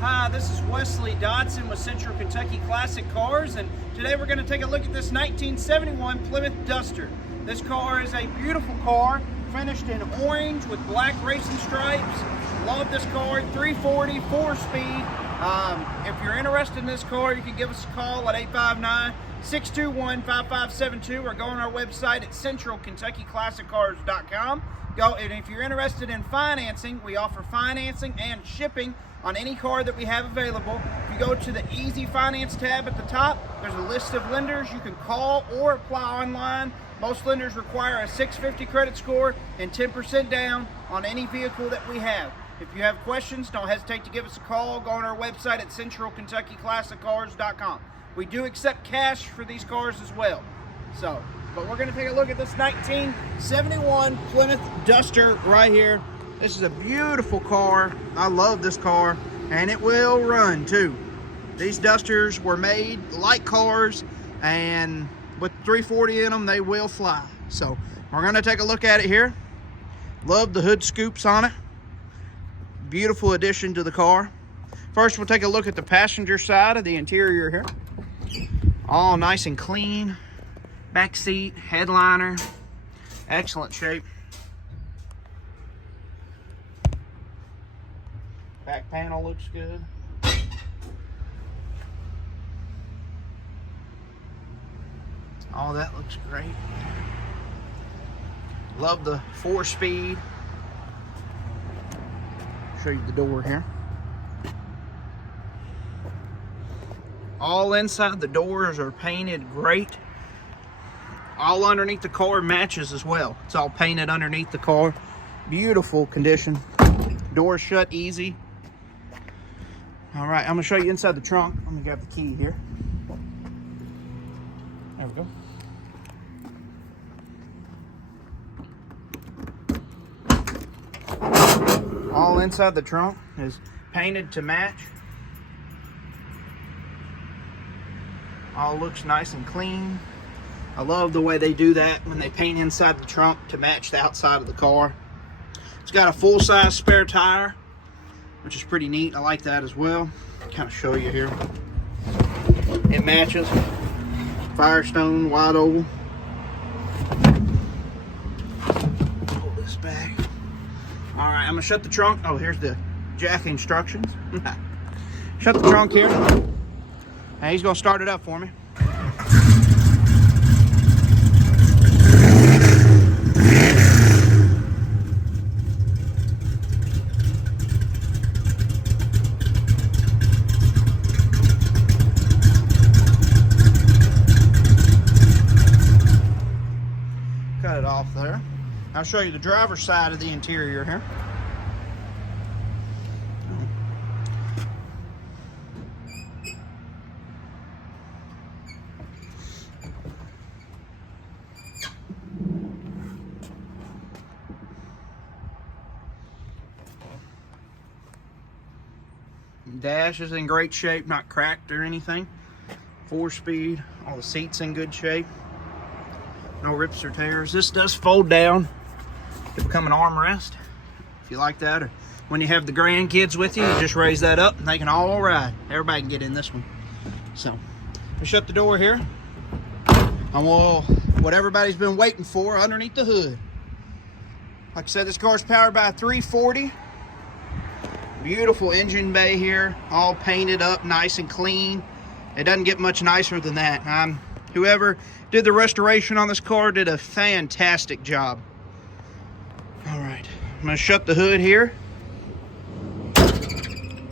Hi, this is Wesley Dodson with Central Kentucky Classic Cars, and today we're going to take a look at this 1971 Plymouth Duster. This car is a beautiful car, finished in orange with black racing stripes. Love this car, 340, 4-speed. If you're interested in this car, you can give us a call at 859-621-5572 or go on our website at centralkentuckyclassiccars.com. And if you're interested in financing, we offer financing and shipping on any car that we have available. If you go to the Easy Finance tab at the top, there's a list of lenders you can call or apply online. Most lenders require a 650 credit score and 10% down on any vehicle that we have. If you have questions, don't hesitate to give us a call. Go on our website at centralkentuckyclassiccars.com. We do accept cash for these cars as well. But we're going to take a look at this 1971 Plymouth Duster right here. This is a beautiful car. I love this car, and it will run too. These Dusters were made like cars, and with 340 in them, they will fly. So we're going to take a look at it here. Love the hood scoops on it. Beautiful addition to the car. First, we'll take a look at the passenger side of the interior here. All nice and clean. Back seat, headliner, excellent shape. Back panel looks good. All that looks great. Love the 4-speed. Show you the door here. All inside the doors are painted great. All underneath the car matches as well. It's all painted underneath the car. Beautiful condition. Doors shut easy. All right, I'm gonna show you inside the trunk. Let me grab the key here. There we go. All inside the trunk is painted to match. All looks nice and clean. I love the way they do that when they paint inside the trunk to match the outside of the car. It's got a full-size spare tire, which is pretty neat. I like that as well. Kind of show you here. It matches. Firestone, wide oval. Pull this back. All right, I'm gonna shut the trunk. Oh, here's the jack instructions. Shut the trunk here. And he's gonna start it up for me. Cut it off there. I'll show you the driver's side of the interior here. Dash is in great shape, not cracked or anything. 4-speed, all the seats in good shape. No rips or tears. This does fold down to become an armrest, if you like that. Or when you have the grandkids with you, you just raise that up and they can all ride. Everybody can get in this one. So, I shut the door here. And we'll, what everybody's been waiting for, underneath the hood. Like I said, this car's powered by a 340. Beautiful engine bay here, all painted up nice and clean. It doesn't get much nicer than that. Whoever did the restoration on this car did a fantastic job. All right, I'm gonna shut the hood here.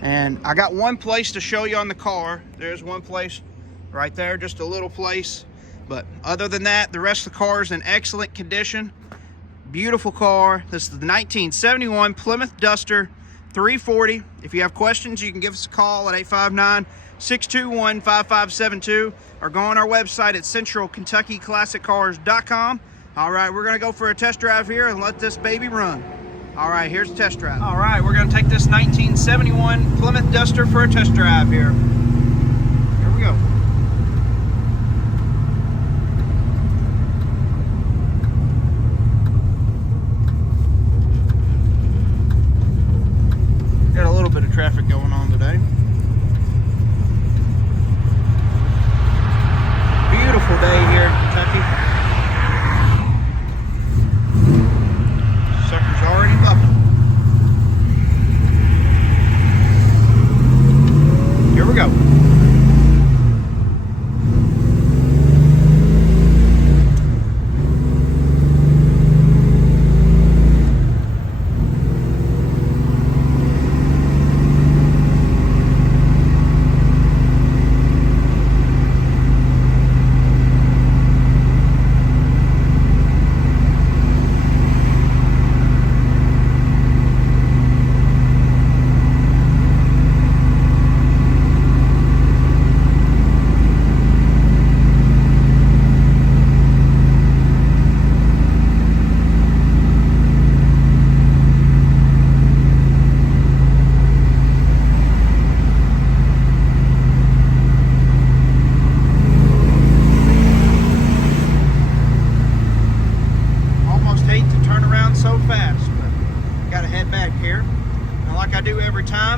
And I got one place to show you on the car. There's one place right there, just a little place. But other than that, the rest of the car is in excellent condition. Beautiful car. This is the 1971 Plymouth Duster 340. If you have questions, you can give us a call at 859-621-5572 or go on our website at centralkentuckyclassiccars.com. All right, we're gonna go for a test drive here and let this baby run. All right, here's the test drive. All right, we're gonna take this 1971 Plymouth Duster for a test drive here. Here we go. Got a little bit of traffic going on today.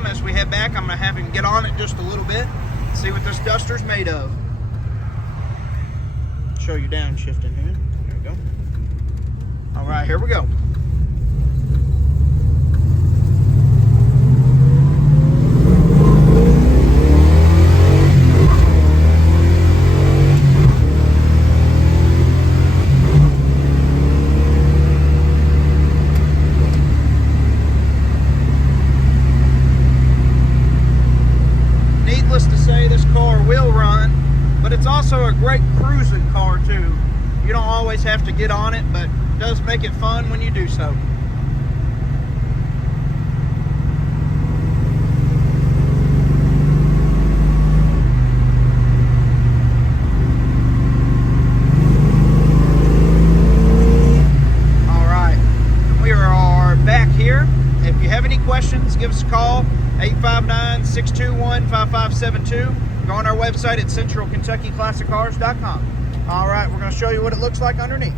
as we head back, I'm going to have him get on it just a little bit, see what this Duster's made of. Show you downshifting here. There we go. All right, here we go. Needless to say, this car will run, but it's also a great cruising car too. You don't always have to get on it, but it does make it fun when you do so. All right, we are back here. If you have any questions, give us a call, 859-621-5572. Go on our website at centralkentuckyclassiccars.com. All right, we're going to show you what it looks like underneath.